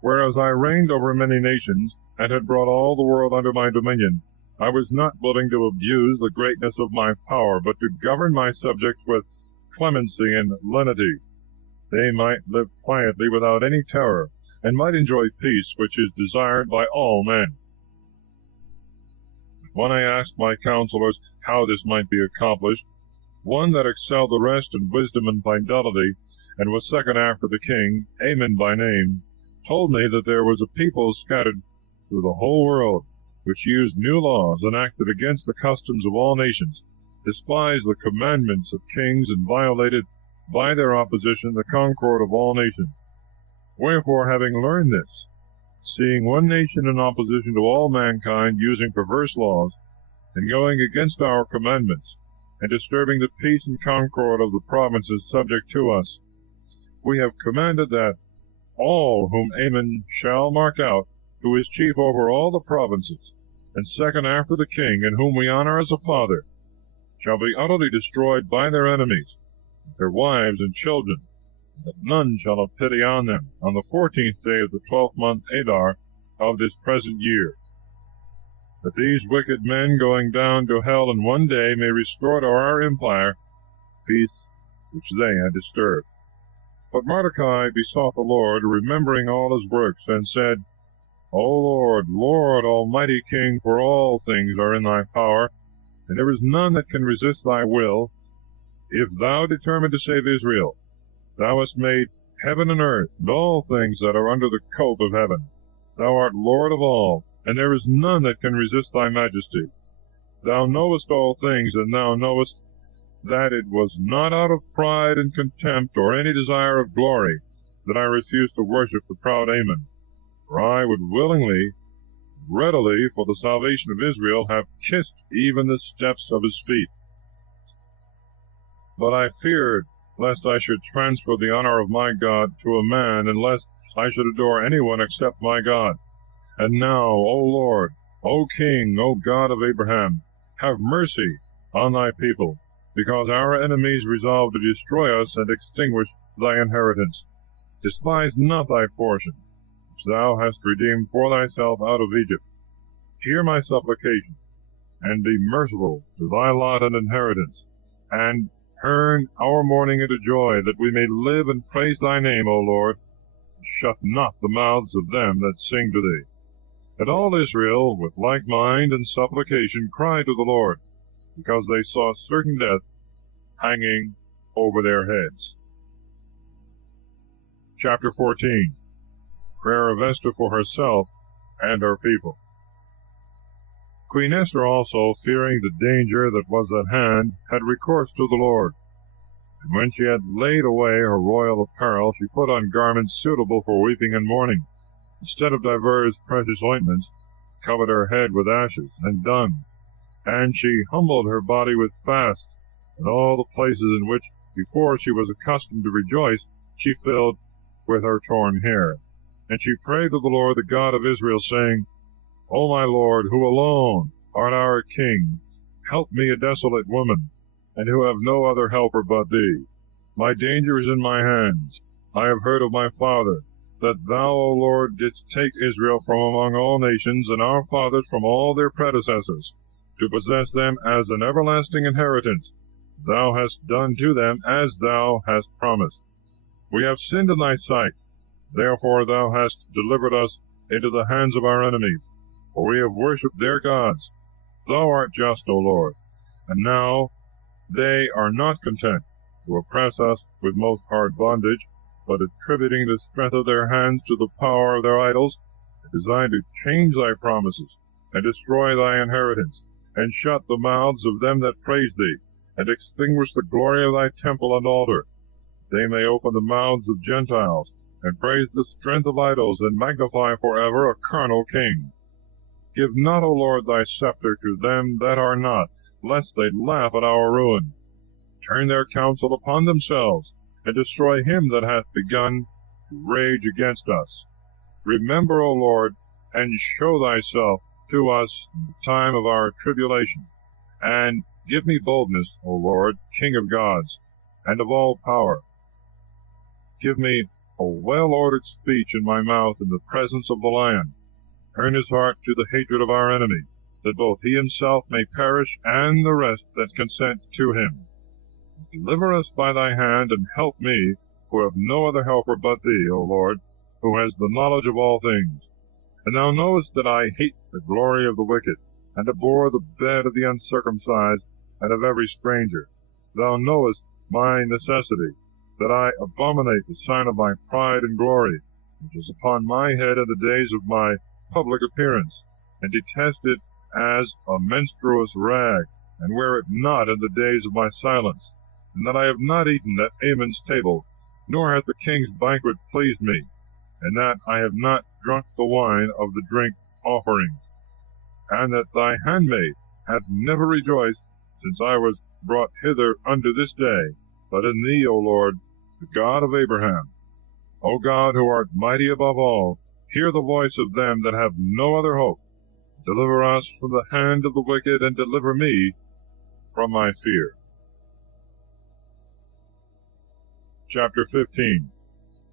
Whereas I reigned over many nations, and had brought all the world under my dominion, I was not willing to abuse the greatness of my power, but to govern my subjects with clemency and lenity. They might live quietly without any terror, and might enjoy peace, which is desired by all men. When I asked my counselors how this might be accomplished, one that excelled the rest in wisdom and fidelity, and was second after the king, Amon by name, told me that there was a people scattered through the whole world, which used new laws, and acted against the customs of all nations, despised the commandments of kings, and violated by their opposition the concord of all nations. Wherefore, having learned this, seeing one nation in opposition to all mankind, using perverse laws, and going against our commandments, and disturbing the peace and concord of the provinces subject to us, we have commanded that all whom Amon shall mark out, who is chief over all the provinces, and second after the king, and whom we honor as a father, shall be utterly destroyed by their enemies, their wives and children, that none shall have pity on them, on the 14th day of the 12th month Adar of this present year. That these wicked men going down to hell in one day may restore to our empire peace which they had disturbed. But Mordecai besought the Lord, remembering all his works, and said, O Lord, Lord, Almighty King, for all things are in thy power, and there is none that can resist thy will. If thou determine to save Israel, thou hast made heaven and earth, and all things that are under the cope of heaven. Thou art Lord of all, and there is none that can resist thy majesty. Thou knowest all things, and thou knowest that it was not out of pride and contempt, or any desire of glory, that I refused to worship the proud Amon. For I would willingly readily for the salvation of Israel have kissed even the steps of his feet. But I feared lest I should transfer the honor of my God to a man, and lest I should adore anyone except my God. And now, O Lord, O King, O God of Abraham, have mercy on thy people, because our enemies resolve to destroy us and extinguish thy inheritance. Despise not thy portion, which thou hast redeemed for thyself out of Egypt. Hear my supplication, and be merciful to thy lot and inheritance, and turn our mourning into joy, that we may live and praise thy name, O Lord. Shut not the mouths of them that sing to thee. And all Israel, with like mind and supplication, cried to the Lord, because they saw certain death hanging over their heads. Chapter 14. Prayer of Esther for herself and her people. Queen Esther also, fearing the danger that was at hand, had recourse to the Lord. And when she had laid away her royal apparel, she put on garments suitable for weeping and mourning. Instead of divers precious ointments, covered her head with ashes and dung. And she humbled her body with fast, and all the places in which before she was accustomed to rejoice, she filled with her torn hair. And she prayed to the Lord, the God of Israel, saying, O my Lord, who alone art our King, help me, a desolate woman, and who have no other helper but thee. My danger is in my hands. I have heard of my father, that thou, O Lord, didst take Israel from among all nations, and our fathers from all their predecessors, to possess them as an everlasting inheritance. Thou hast done to them as thou hast promised. We have sinned in thy sight, therefore thou hast delivered us into the hands of our enemies, for we have worshipped their gods. Thou art just, O Lord. And now they are not content to oppress us with most hard bondage, but attributing the strength of their hands to the power of their idols, design to change thy promises, and destroy thy inheritance, and shut the mouths of them that praise thee, and extinguish the glory of thy temple and altar. They may open the mouths of Gentiles, and praise the strength of idols, and magnify forever a carnal king. Give not, O Lord, thy scepter to them that are not, lest they laugh at our ruin. Turn their counsel upon themselves, and destroy him that hath begun to rage against us. Remember, O Lord, and show thyself to us in the time of our tribulation. And give me boldness, O Lord, King of gods, and of all power. Give me a well-ordered speech in my mouth in the presence of the lion. Turn his heart to the hatred of our enemy, that both he himself may perish, and the rest that consent to him. Deliver us by thy hand, and help me, who have no other helper but thee, O Lord, who has the knowledge of all things. And thou knowest that I hate the glory of the wicked, and abhor the bed of the uncircumcised, and of every stranger. Thou knowest my necessity, that I abominate the sign of my pride and glory, which is upon my head in the days of my public appearance, and detest it as a menstruous rag, and wear it not in the days of my silence, and that I have not eaten at Amon's table, nor hath the king's banquet pleased me, and that I have not drunk the wine of the drink offerings, and that thy handmaid hath never rejoiced since I was brought hither unto this day, but in thee, O Lord, the God of Abraham. O God, who art mighty above all, hear the voice of them that have no other hope. Deliver us from the hand of the wicked, and deliver me from my fear. Chapter 15.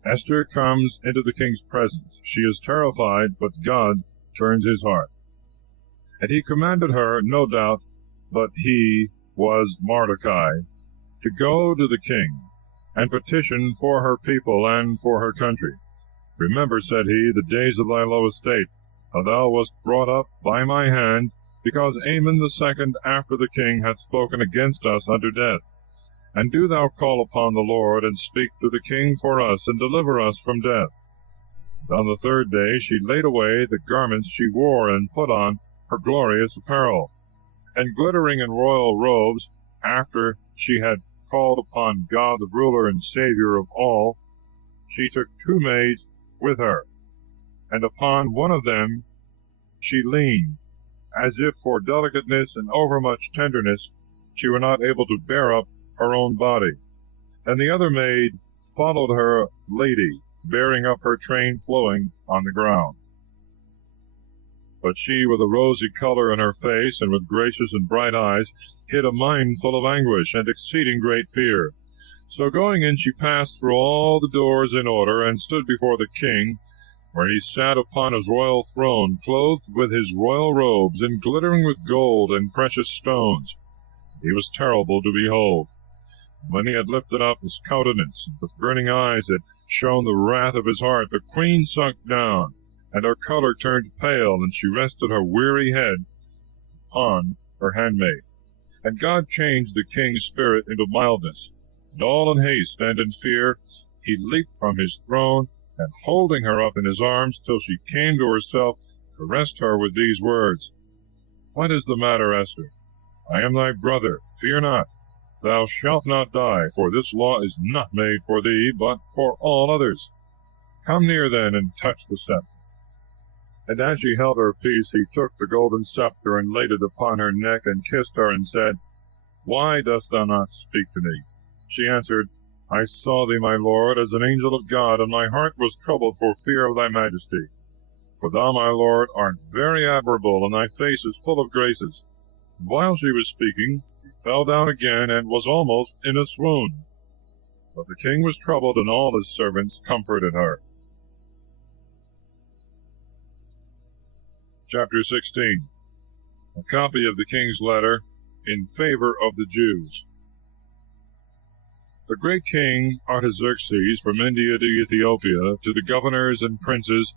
Esther comes into the king's presence. She is terrified, but God turns his heart. And he commanded her, no doubt, but he was Mordecai, to go to the king, and petition for her people and for her country. Remember, said he, the days of thy low estate, how thou wast brought up by my hand, because Amon the second after the king hath spoken against us unto death. And do thou call upon the Lord, and speak to the king for us, and deliver us from death. And on the third day she laid away the garments she wore, and put on her glorious apparel. And glittering in royal robes, after she had called upon God the ruler and Savior of all, she took 2 maids with her, and upon one of them she leaned, as if for delicateness and overmuch tenderness she were not able to bear up her own body. And the other maid followed her lady, bearing up her train flowing on the ground. But she, with a rosy color in her face, and with gracious and bright eyes, hid a mind full of anguish and exceeding great fear. So going in, she passed through all the doors in order, and stood before the king, where he sat upon his royal throne, clothed with his royal robes, and glittering with gold and precious stones. He was terrible to behold. When he had lifted up his countenance, with burning eyes that shone the wrath of his heart, the queen sunk down, and her color turned pale, and she rested her weary head upon her handmaid. And God changed the king's spirit into mildness, and all in haste and in fear he leaped from his throne, and holding her up in his arms till she came to herself, caressed her with these words, "What is the matter, Esther? I am thy brother, fear not. Thou shalt not die, for this law is not made for thee, but for all others. Come near then, and touch the scepter." And as she held her peace, he took the golden scepter, and laid it upon her neck, and kissed her, and said, "Why dost thou not speak to me?" She answered, "I saw thee, my lord, as an angel of God, and my heart was troubled for fear of thy majesty. For thou, my lord, art very admirable, and thy face is full of graces." And while she was speaking, she fell down again, and was almost in a swoon. But the king was troubled, and all his servants comforted her. Chapter 16. A copy of the king's letter in favor of the Jews. The great king Artaxerxes, from India to Ethiopia, to the governors and princes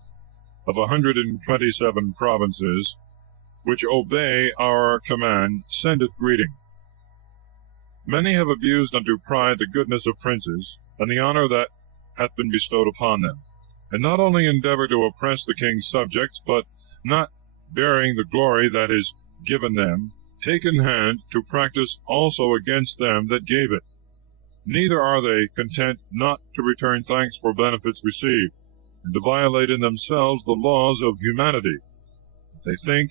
of 127 provinces, which obey our command, sendeth greeting. Many have abused unto pride the goodness of princes, and the honor that hath been bestowed upon them, and not only endeavor to oppress the king's subjects, but, not bearing the glory that is given them, take in hand to practice also against them that gave it. Neither are they content not to return thanks for benefits received, and to violate in themselves the laws of humanity. They think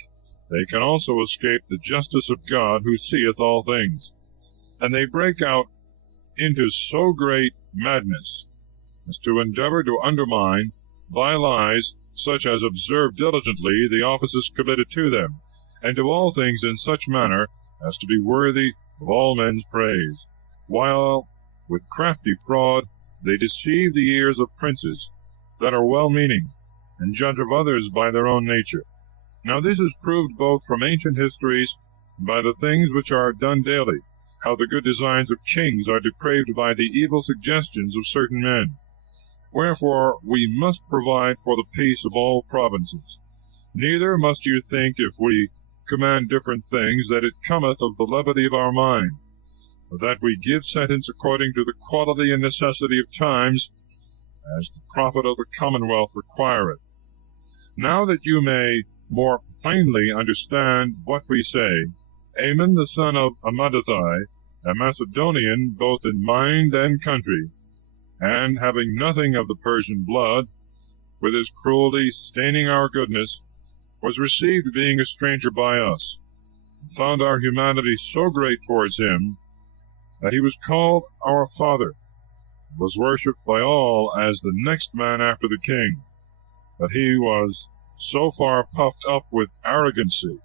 they can also escape the justice of God, who seeth all things. And they break out into so great madness as to endeavor to undermine by lies such as observe diligently the offices committed to them, and do all things in such manner as to be worthy of all men's praise, while with crafty fraud they deceive the ears of princes that are well-meaning, and judge of others by their own nature. Now this is proved both from ancient histories and by the things which are done daily, how the good designs of kings are depraved by the evil suggestions of certain men. Wherefore we must provide for the peace of all provinces. Neither must you think, if we command different things, that it cometh of the levity of our mind, but that we give sentence according to the quality and necessity of times, as the profit of the commonwealth requireth. Now that you may more plainly understand what we say, Ammon the son of Amadattai, a Macedonian both in mind and country, and having nothing of the Persian blood, with his cruelty staining our goodness, was received being a stranger by us, and found our humanity so great towards him, that he was called our father, and was worshipped by all as the next man after the king. But he was so far puffed up with arrogancy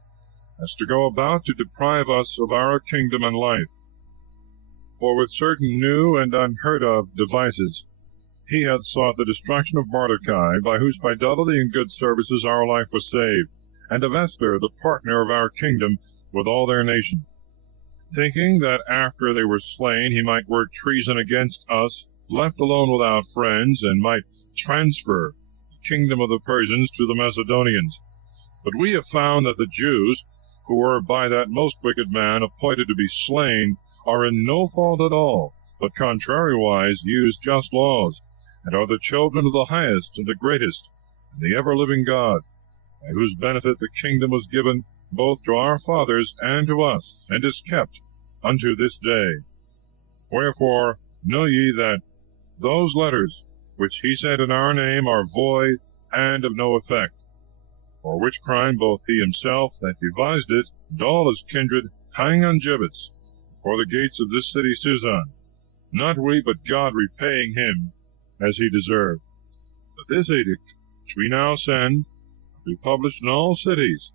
as to go about to deprive us of our kingdom and life. For with certain new and unheard of devices, he had sought the destruction of Mordecai, by whose fidelity and good services our life was saved, and of Esther, the partner of our kingdom, with all their nation, thinking that after they were slain he might work treason against us, left alone without friends, and might transfer the kingdom of the Persians to the Macedonians. But we have found that the Jews, who were by that most wicked man appointed to be slain, are in no fault at all, but contrariwise use just laws, and are the children of the highest and the greatest, and the ever-living God, by whose benefit the kingdom was given both to our fathers and to us, and is kept unto this day. Wherefore know ye that those letters which he sent in our name are void and of no effect. for which crime both he himself that devised it, and all his kindred, hang on gibbets, before the gates of this city Susan, not we, but God repaying him as he deserved. But this edict, which we now send, will be published in all cities.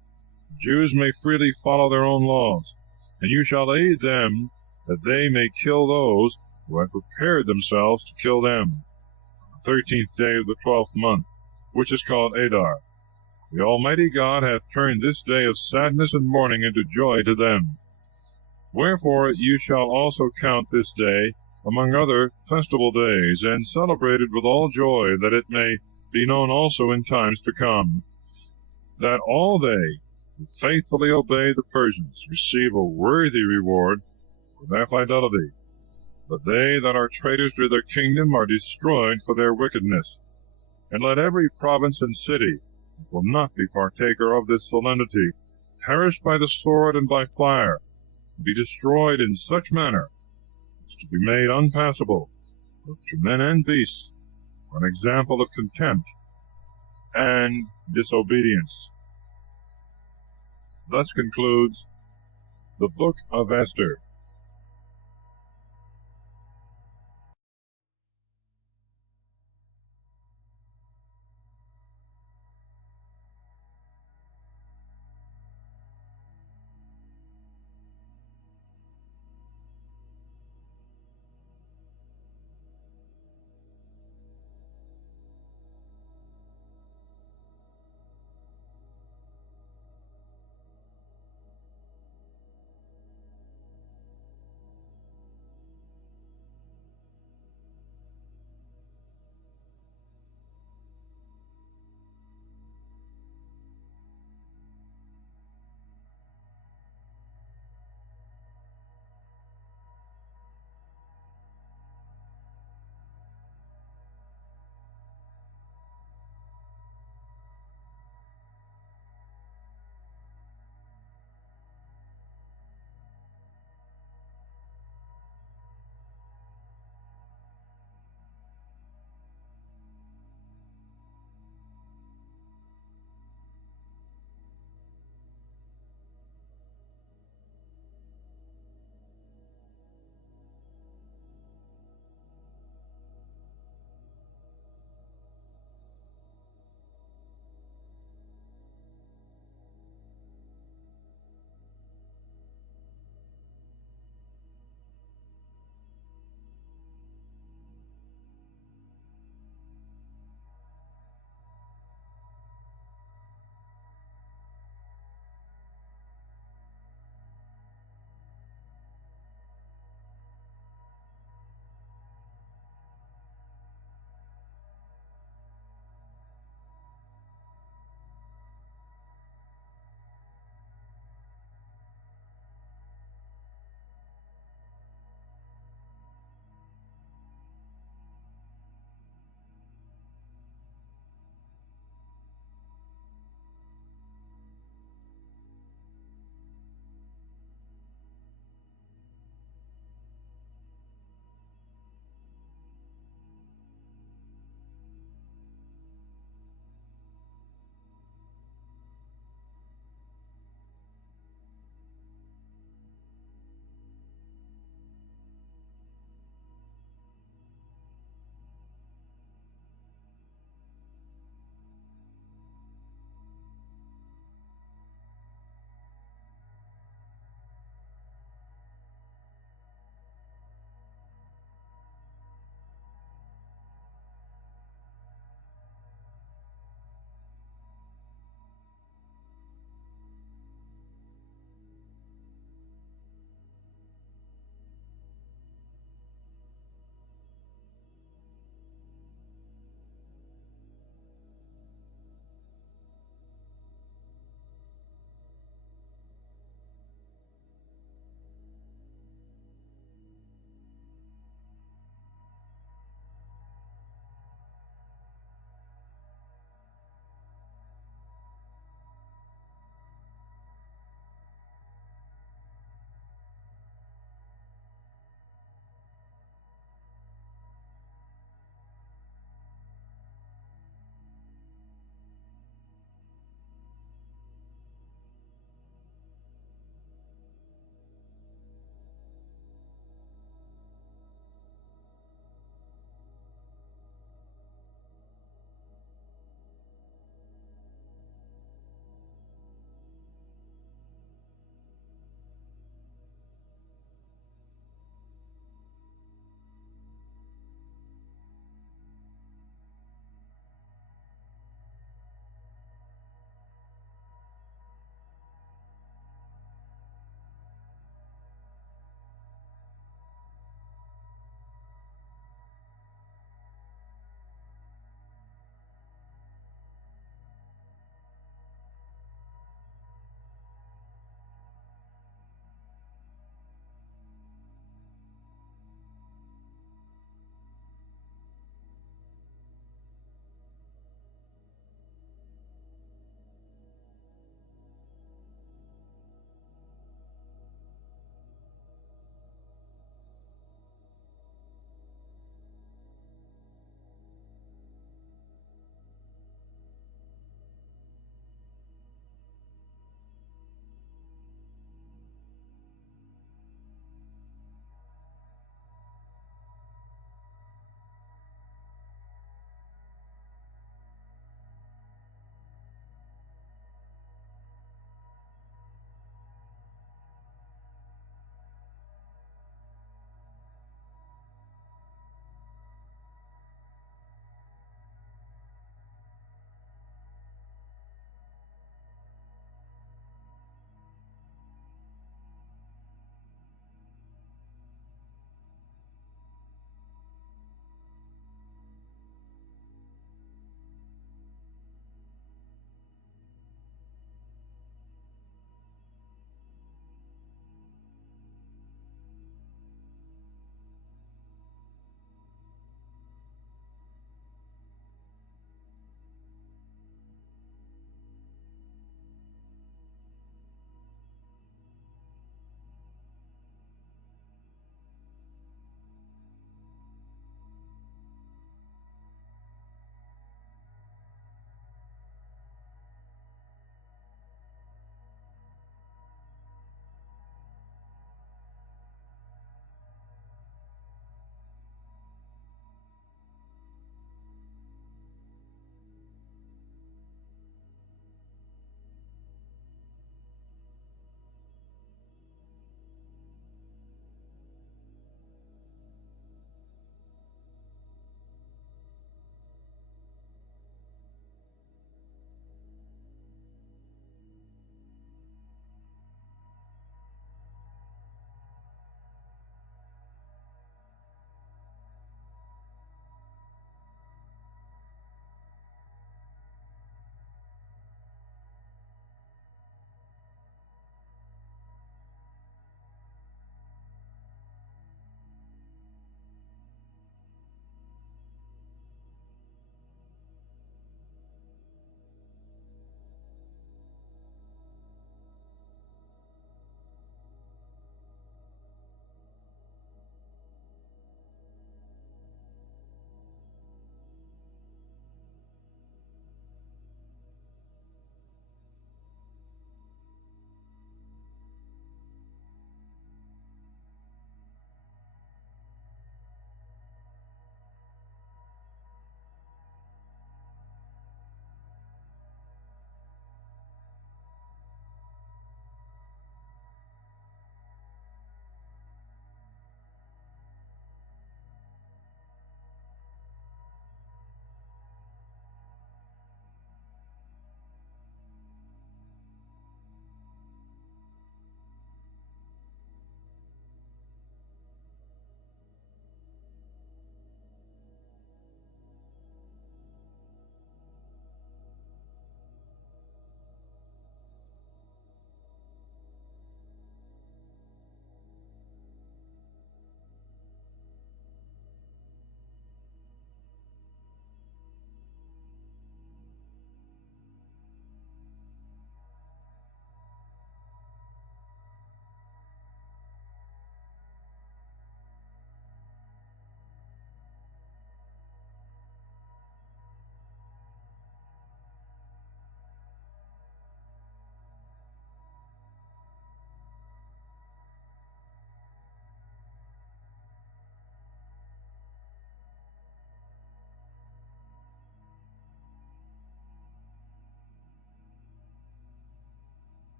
The Jews may freely follow their own laws, and you shall aid them, that they may kill those who have prepared themselves to kill them, on the 13th day of the 12th month, which is called Adar. The Almighty God hath turned this day of sadness and mourning into joy to them. Wherefore you shall also count this day among other festival days, and celebrate it with all joy, that it may be known also in times to come, that all they who faithfully obey the Persians receive a worthy reward for their fidelity, but they that are traitors to their kingdom are destroyed for their wickedness. And let every province and city that will not be partaker of this solemnity perish by the sword and by fire, and be destroyed in such manner as to be made unpassable, both to men and beasts, for an example of contempt and disobedience. Thus concludes the book of Esther.